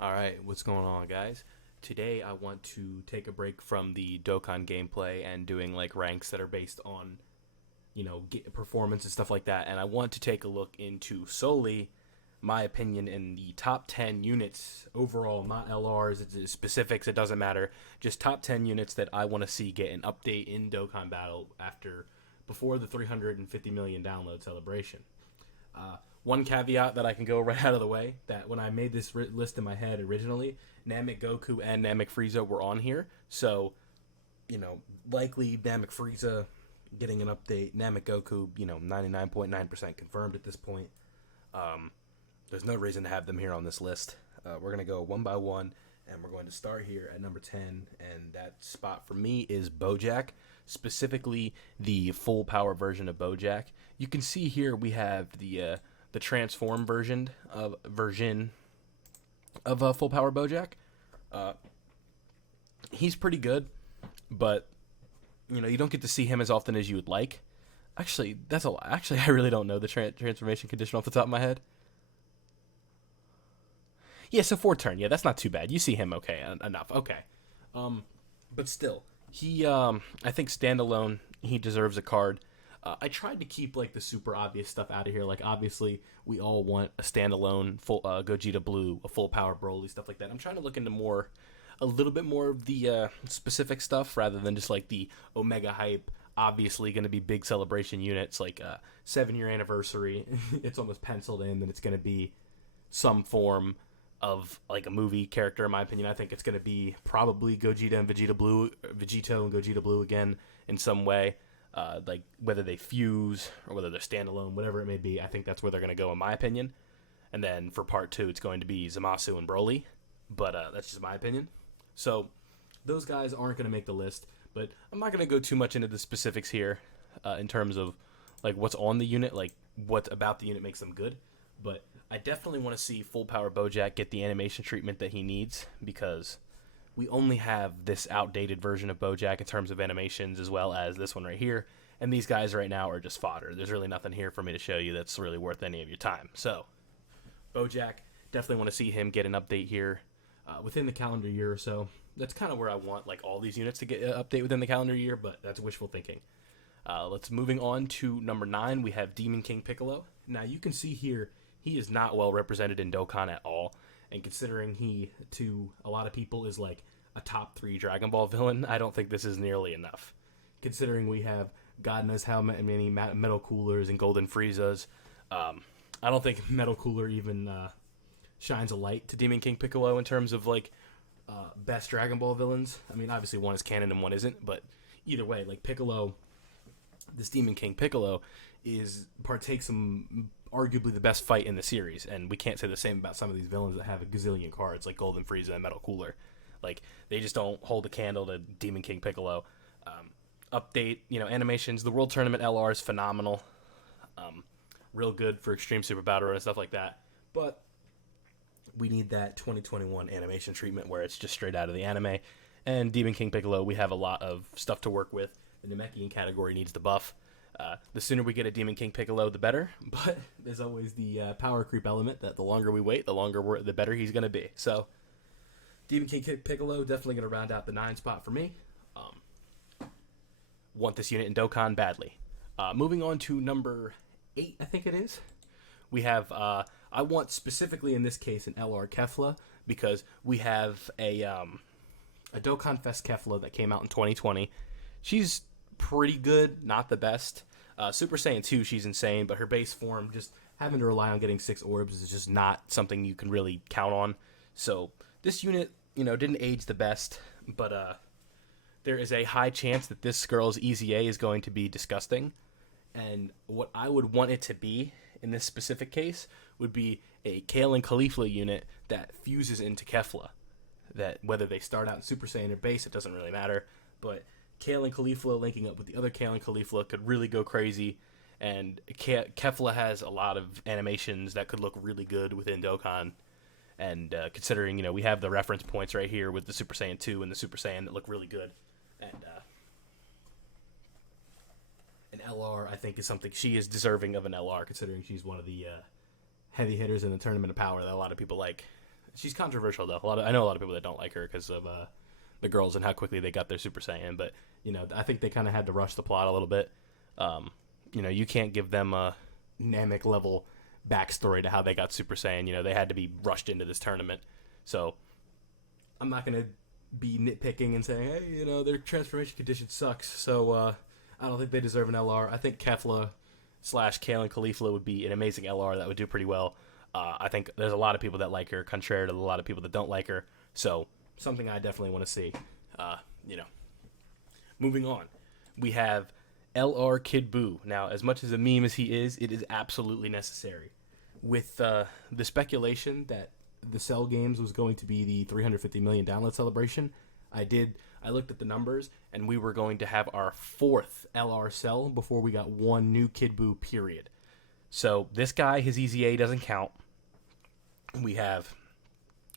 Alright, what's going on, guys? Today I want to take a break from the Dokkan gameplay and doing like ranks that are based on, performance and stuff like that. And I want to take a look into solely my opinion in the top 10 units overall, not LRs, it's specifics, it doesn't matter. Just top 10 units that I want to see get an update in Dokkan Battle before the 350 million download celebration. One caveat that I can go right out of the way, that when I made this list in my head originally, Namek Goku and Namek Frieza were on here. So, likely Namek Frieza getting an update. Namek Goku, 99.9% confirmed at this point. There's no reason to have them here on this list. We're going to go one by one, and we're going to start here at number 10, and that spot for me is Bojack, specifically the full power version of Bojack. You can see here we have the transform version of full power Bojack. He's pretty good, but you don't get to see him as often as you would like. Actually, that's a lot. Actually, I really don't know the transformation condition off the top of my head. Yeah, so 4 turn. Yeah, that's not too bad. You see him okay enough. Okay. But still, he I think standalone he deserves a card. I tried to keep like the super obvious stuff out of here. Like obviously we all want a standalone full Gogeta Blue, a full power Broly, stuff like that. I'm trying to look into a little bit more of the specific stuff rather than just like the Omega hype. Obviously going to be big celebration units like 7-year anniversary. It's almost penciled in that it's going to be some form of like a movie character. In my opinion, I think it's going to be probably Gogeta and Vegito and Gogeta Blue again in some way. Like whether they fuse or whether they're standalone, whatever it may be, I think that's where they're going to go in my opinion. And then for part 2, it's going to be Zamasu and Broly, but that's just my opinion. So those guys aren't going to make the list, but I'm not going to go too much into the specifics here in terms of like what's on the unit, like what about the unit makes them good. But I definitely want to see full power Bojack get the animation treatment that he needs, because we only have this outdated version of Bojack in terms of animations as well as this one right here. And these guys right now are just fodder. There's really nothing here for me to show you that's really worth any of your time. So, Bojack, definitely want to see him get an update here within the calendar year or so. That's kind of where I want like all these units to get an update within the calendar year, but that's wishful thinking. Let's moving on to number 9. We have Demon King Piccolo. Now you can see here he is not well represented in Dokkan at all. And considering he, to a lot of people, is like a top 3 Dragon Ball villain, I don't think this is nearly enough. Considering we have God knows how many Metal Coolers and Golden Friezas, I don't think Metal Cooler even shines a light to Demon King Piccolo in terms of like best Dragon Ball villains. I mean, obviously one is canon and one isn't, but either way, like Piccolo, this Demon King Piccolo partakes some arguably the best fight in the series, and we can't say the same about some of these villains that have a gazillion cards like Golden Frieza and Metal Cooler. Like they just don't hold a candle to Demon King Piccolo. Update, animations. The World Tournament LR is phenomenal, real good for Extreme Super Battle and stuff like that. But we need that 2021 animation treatment where it's just straight out of the anime. And Demon King Piccolo, we have a lot of stuff to work with. The Namekian category needs the buff. The sooner we get a Demon King Piccolo, the better. But there's always the power creep element that the longer we wait, the better he's going to be. So, Demon King Piccolo definitely going to round out the 9 spot for me. Want this unit in Dokkan badly. Moving on to number 8, I think it is. We have, I want specifically in this case an LR Kefla, because we have a Dokkan Fest Kefla that came out in 2020. She's pretty good, not the best. Super Saiyan 2, she's insane, but her base form, just having to rely on getting 6 orbs is just not something you can really count on. So this unit, didn't age the best, but there is a high chance that this girl's EZA is going to be disgusting. And what I would want it to be in this specific case would be a Kale and Caulifla unit that fuses into Kefla. That whether they start out in Super Saiyan or base, it doesn't really matter, but Kale and Caulifla linking up with the other Kale and Caulifla could really go crazy, and Kefla has a lot of animations that could look really good within Dokkan, and considering, we have the reference points right here with the Super Saiyan 2 and the Super Saiyan that look really good, and an LR, I think, is something she is deserving of an LR, considering she's one of the heavy hitters in the Tournament of Power that a lot of people like. she's controversial though. I know a lot of people that don't like her because of the girls and how quickly they got their Super Saiyan. But I think they kind of had to rush the plot a little bit. You can't give them a Namek level backstory to how they got Super Saiyan. They had to be rushed into this tournament. So I'm not gonna be nitpicking and saying, hey, their transformation condition sucks. So I don't think they deserve an LR. I think Kefla / Kale and Caulifla would be an amazing LR that would do pretty well. I think there's a lot of people that like her, contrary to a lot of people that don't like her. So something I definitely want to see. Moving on, we have LR Kidboo. Now, as much as a meme as he is, it is absolutely necessary. With the speculation that the Cell Games was going to be the 350 million download celebration, I looked at the numbers, and we were going to have our 4th LR Cell before we got one new Kidboo, period. So this guy, his EZA doesn't count. We have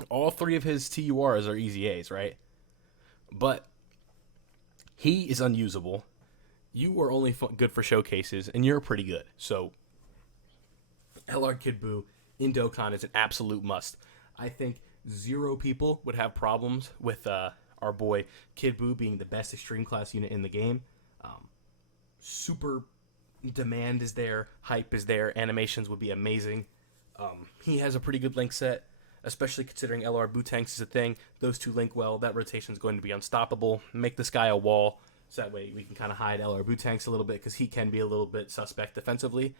all 3 of his TURs are EZAs, right? But he is unusable. You are only good for showcases, and you're pretty good. So LR Kidboo in Dokkan is an absolute must. I think 0 people would have problems with our boy Kidboo being the best extreme class unit in the game. Super demand is there, hype is there, animations would be amazing. He has a pretty good link set, especially considering LR Bootanks is a thing. Those two link well. That rotation is going to be unstoppable. Make this guy a wall, so that way we can kind of hide LR Bootanks a little bit, because he can be a little bit suspect defensively.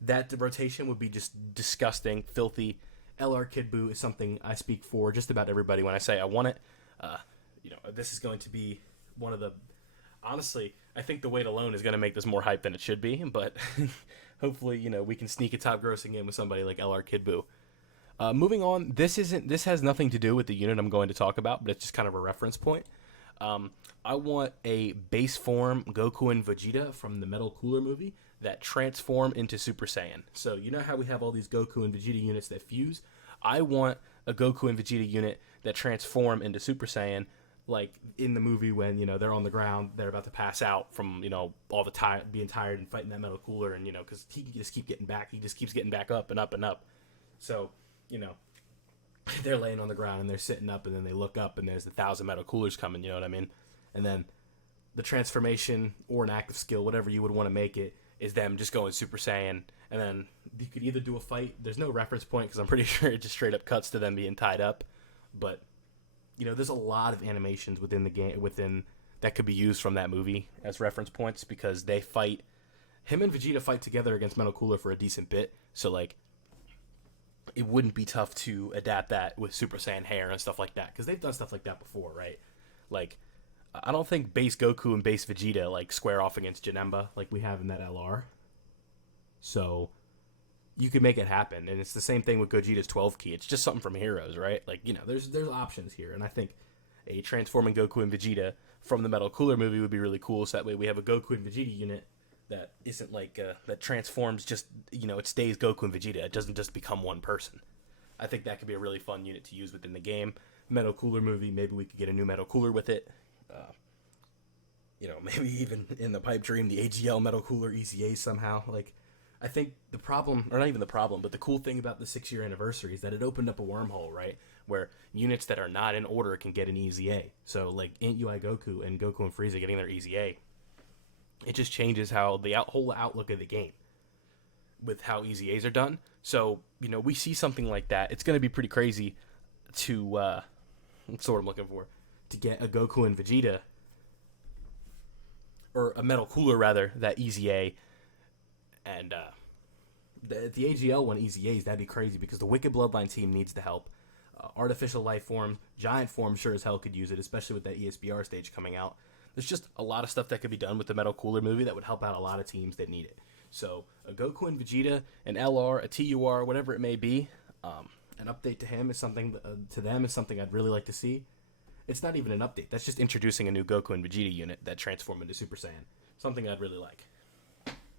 That rotation would be just disgusting, filthy. LR Kidboo is something I speak for just about everybody when I say I want it. This is going to be one of the... Honestly, I think the weight alone is going to make this more hype than it should be, but hopefully, we can sneak a top grossing in with somebody like LR Kidboo. Moving on, this has nothing to do with the unit I'm going to talk about, but it's just kind of a reference point. I want a base form Goku and Vegeta from the Metal Cooler movie that transform into Super Saiyan. So you know how we have all these Goku and Vegeta units that fuse? I want a Goku and Vegeta unit that transform into Super Saiyan, like in the movie when, they're on the ground, they're about to pass out from, all the being tired and fighting that Metal Cooler, and, because he can just keep getting back. He just keeps getting back up and up and up. So, they're laying on the ground and they're sitting up, and then they look up and there's 1,000 Metal Coolers coming, you know what I mean? And then the transformation or an active skill, whatever you would want to make it, is them just going Super Saiyan. And then you could either do a fight. There's no reference point because I'm pretty sure it just straight up cuts to them being tied up. But, there's a lot of animations within the game, that could be used from that movie as reference points, because they fight. Him and Vegeta fight together against Metal Cooler for a decent bit. So, it wouldn't be tough to adapt that with Super Saiyan hair and stuff like that, because they've done stuff like that before, right? I don't think base Goku and base Vegeta square off against Janemba like we have in that LR. So you could make it happen, and it's the same thing with Gogeta's 12 key. It's just something from Heroes, right? There's options here, and I think a transforming Goku and Vegeta from the Metal Cooler movie would be really cool. So that way we have a Goku and Vegeta unit that isn't that transforms just, it stays Goku and Vegeta. It doesn't just become one person. I think that could be a really fun unit to use within the game. Metal Cooler movie, maybe we could get a new Metal Cooler with it. Maybe even in the pipe dream, the AGL Metal Cooler EZA somehow. I think the problem, or not even the problem, but the cool thing about the 6-year anniversary is that it opened up a wormhole, right? Where units that are not in order can get an EZA. So, Ant UI Goku and Goku and Frieza getting their EZA, it just changes how the whole outlook of the game with how EZAs are done. So, we see something like that. It's going to be pretty crazy to, that's what I'm looking for, to get a Goku and Vegeta, or a Metal Cooler, rather, that EZA, and the AGL one EZAs, that'd be crazy, because the Wicked Bloodline team needs the help. Artificial Life Form, Giant Form sure as hell could use it, especially with that ESBR stage coming out. There's just a lot of stuff that could be done with the Metal Cooler movie that would help out a lot of teams that need it. So, a Goku and Vegeta, an LR, a TUR, whatever it may be, an update to him is something, to them is something I'd really like to see. It's not even an update. That's just introducing a new Goku and Vegeta unit that transform into Super Saiyan. Something I'd really like.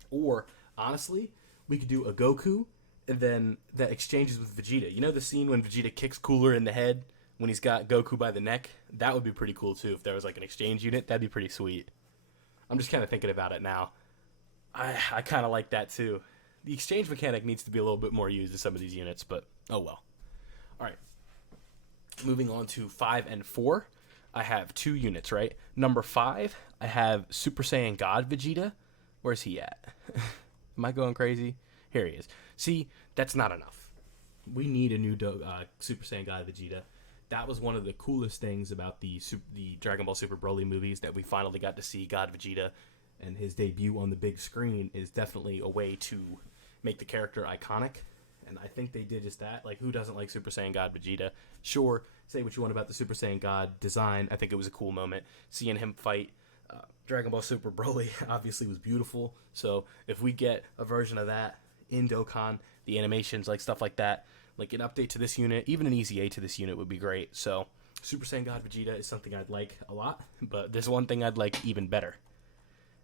Or, honestly, we could do a Goku, and then that exchanges with Vegeta. You know the scene when Vegeta kicks Cooler in the head when he's got Goku by the neck? That would be pretty cool, too. If there was an exchange unit, that'd be pretty sweet. I'm just kind of thinking about it now. I kind of like that, too. The exchange mechanic needs to be a little bit more used in some of these units, but oh well. Alright. Moving on to 5 and 4, I have 2 units, right? Number 5, I have Super Saiyan God Vegeta. Where's he at? Am I going crazy? Here he is. See, that's not enough. We need a new Super Saiyan God Vegeta. That was one of the coolest things about the Dragon Ball Super Broly movies, that we finally got to see God Vegeta, and his debut on the big screen is definitely a way to make the character iconic. And I think they did just that. Like, who doesn't like Super Saiyan God Vegeta? Sure, say what you want about the Super Saiyan God design. I think it was a cool moment. Seeing him fight Dragon Ball Super Broly obviously was beautiful. So if we get a version of that in Dokkan, the animations, like stuff like that, like an update to this unit, even an EZA to this unit would be great. So Super Saiyan God Vegeta is something I'd like a lot. But there's one thing I'd like even better.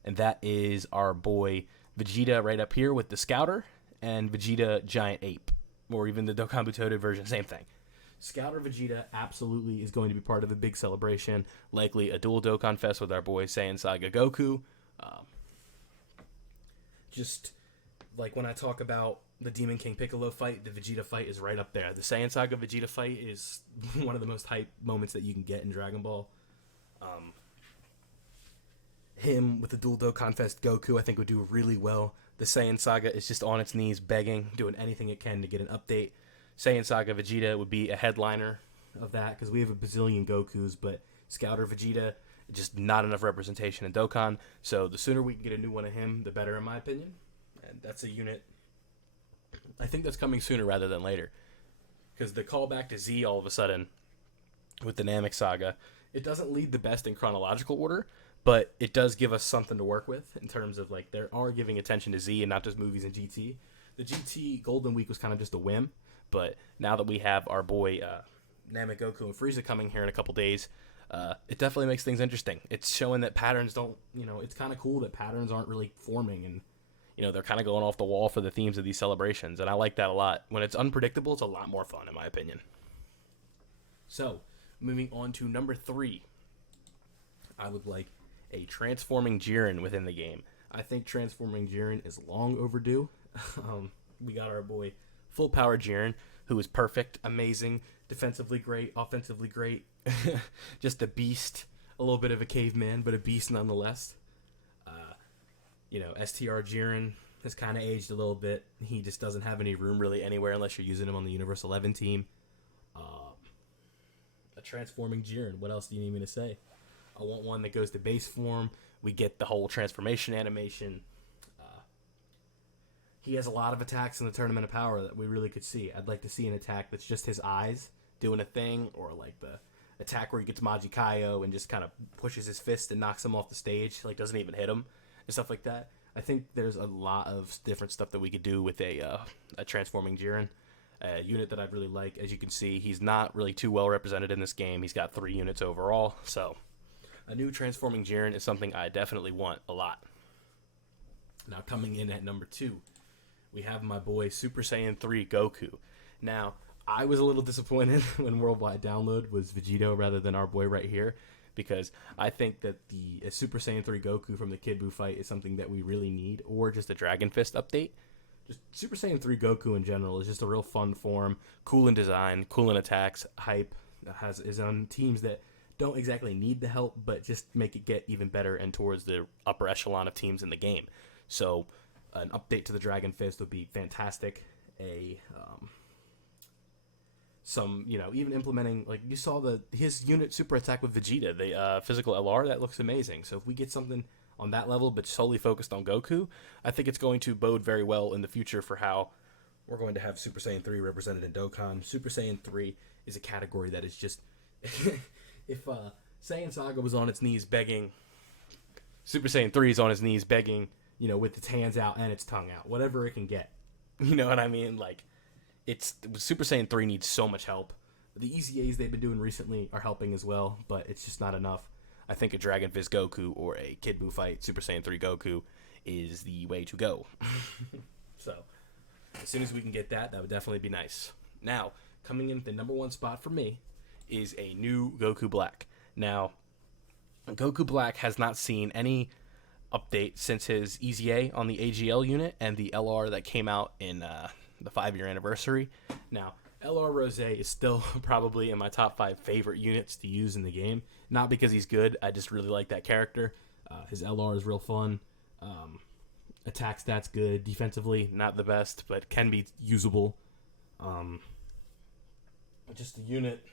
And that is our boy Vegeta right up here with the Scouter, and Vegeta Giant Ape, or even the Dokkan Butoden version, same thing. Scouter Vegeta absolutely is going to be part of a big celebration, likely a dual Dokkan Fest with our boy Saiyan Saga Goku. Just like when I talk about the Demon King Piccolo fight, the Vegeta fight is right up there. The Saiyan Saga Vegeta fight is one of the most hype moments that you can get in Dragon Ball. Him with the dual Dokkan Fest Goku, I think, would do really well. The Saiyan Saga is just on its knees begging, doing anything it can to get an update. Saiyan Saga Vegeta would be a headliner of that, because we have a bazillion Gokus, but Scouter Vegeta, just not enough representation in Dokkan. So the sooner we can get a new one of him, the better, in my opinion. And that's a unit, I think that's coming sooner rather than later. Because the callback to Z all of a sudden with the Namek Saga, it doesn't lead the best in chronological order, but it does give us something to work with in terms of, like, they are giving attention to Z and not just movies and GT. The GT Golden Week was kind of just a whim, but now that we have our boy Namek, Goku, and Frieza coming here in a couple days, it definitely makes things interesting. It's showing that patterns don't, it's kind of cool that patterns aren't really forming, and, they're kind of going off the wall for the themes of these celebrations, and I like that a lot. When it's unpredictable, it's a lot more fun, in my opinion. So, moving on to number 3, I would like a transforming Jiren within the game. I think transforming Jiren is long overdue. We got our boy Full Power Jiren, who is perfect, amazing, defensively great, offensively great, just a beast, a little bit of a caveman, but a beast nonetheless. STR Jiren has kind of aged a little bit. He just doesn't have any room really anywhere unless you're using him on the Universe 11 team. A transforming Jiren, what else do you need me to say? I want one that goes to base form. We get the whole transformation animation. He has a lot of attacks in the Tournament of Power that we really could see. I'd like to see an attack that's just his eyes doing a thing, or like the attack where he gets Magikayo and just kind of pushes his fist and knocks him off the stage, like doesn't even hit him, and stuff like that. I think there's a lot of different stuff that we could do with a transforming Jiren. A unit that I'd really like. As you can see, he's not really too well represented in this game. He's got 3 units overall, so a new transforming Jiren is something I definitely want a lot. Now, coming in at number 2, we have my boy Super Saiyan 3 Goku. Now, I was a little disappointed when Worldwide Download was Vegito rather than our boy right here, because I think that the Super Saiyan 3 Goku from the Kidboo fight is something that we really need, or just a Dragon Fist update. Just Super Saiyan 3 Goku in general is just a real fun form, cool in design, cool in attacks, hype, is on teams that don't exactly need the help, but just make it get even better and towards the upper echelon of teams in the game. So an update to the Dragon Fist would be fantastic. Even implementing, like you saw his unit super attack with Vegeta, the physical LR, that looks amazing. So if we get something on that level, but solely focused on Goku, I think it's going to bode very well in the future for how we're going to have Super Saiyan 3 represented in Dokkan. Super Saiyan 3 is a category that is just... if Saiyan Saga was on its knees begging, Super Saiyan 3 is on its knees begging, with its hands out and its tongue out, whatever it can get. You know what I mean? Like, Super Saiyan 3 needs so much help. The EZAs they've been doing recently are helping as well, but it's just not enough. I think a Dragon Fist Goku or a Kidboo fight Super Saiyan 3 Goku is the way to go. So, as soon as we can get that would definitely be nice. Now, coming in at the number 1 spot for me is a new Goku Black. Now, Goku Black has not seen any update since his EZA on the AGL unit and the LR that came out in the 5-year anniversary. Now, LR Rose is still probably in my top 5 favorite units to use in the game. Not because he's good, I just really like that character. His LR is real fun. Attack stats good. Defensively, not the best, but can be usable. Just a unit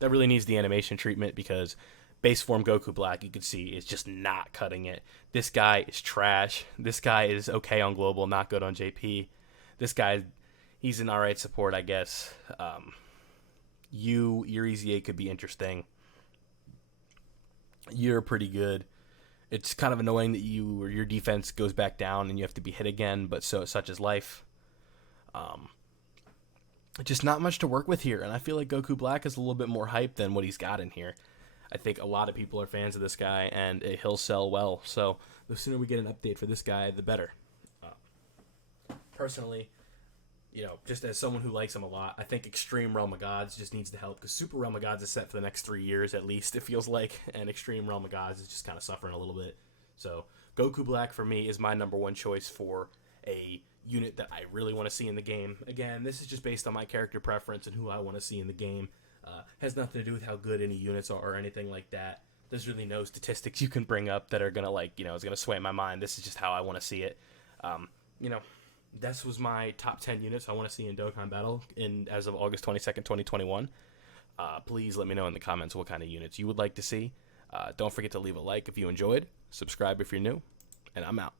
that really needs the animation treatment because base form Goku Black, you can see, is just not cutting it. This guy is trash. This guy is okay on global, not good on JP. This guy, he's an alright support, I guess. Your EZA could be interesting. You're pretty good. It's kind of annoying that your defense goes back down and you have to be hit again, but such is life. Just not much to work with here, and I feel like Goku Black is a little bit more hype than what he's got in here. I think a lot of people are fans of this guy, and he'll sell well. So the sooner we get an update for this guy, the better. Personally, just as someone who likes him a lot, I think Extreme Realm of Gods just needs to help, because Super Realm of Gods is set for the next 3 years at least, it feels like, and Extreme Realm of Gods is just kind of suffering a little bit. So Goku Black for me is my number one choice for a unit that I really want to see in the game. Again, this is just based on my character preference and who I want to see in the game. Has nothing to do with how good any units are or anything like that. There's really no statistics you can bring up that are gonna is gonna sway my mind. This is just how I want to see it. This was my top 10 units I want to see in Dokkan Battle as of August 22nd, 2021. Please let me know in the comments what kind of units you would like to see. Don't forget to leave a like if you enjoyed, subscribe if you're new, and I'm out.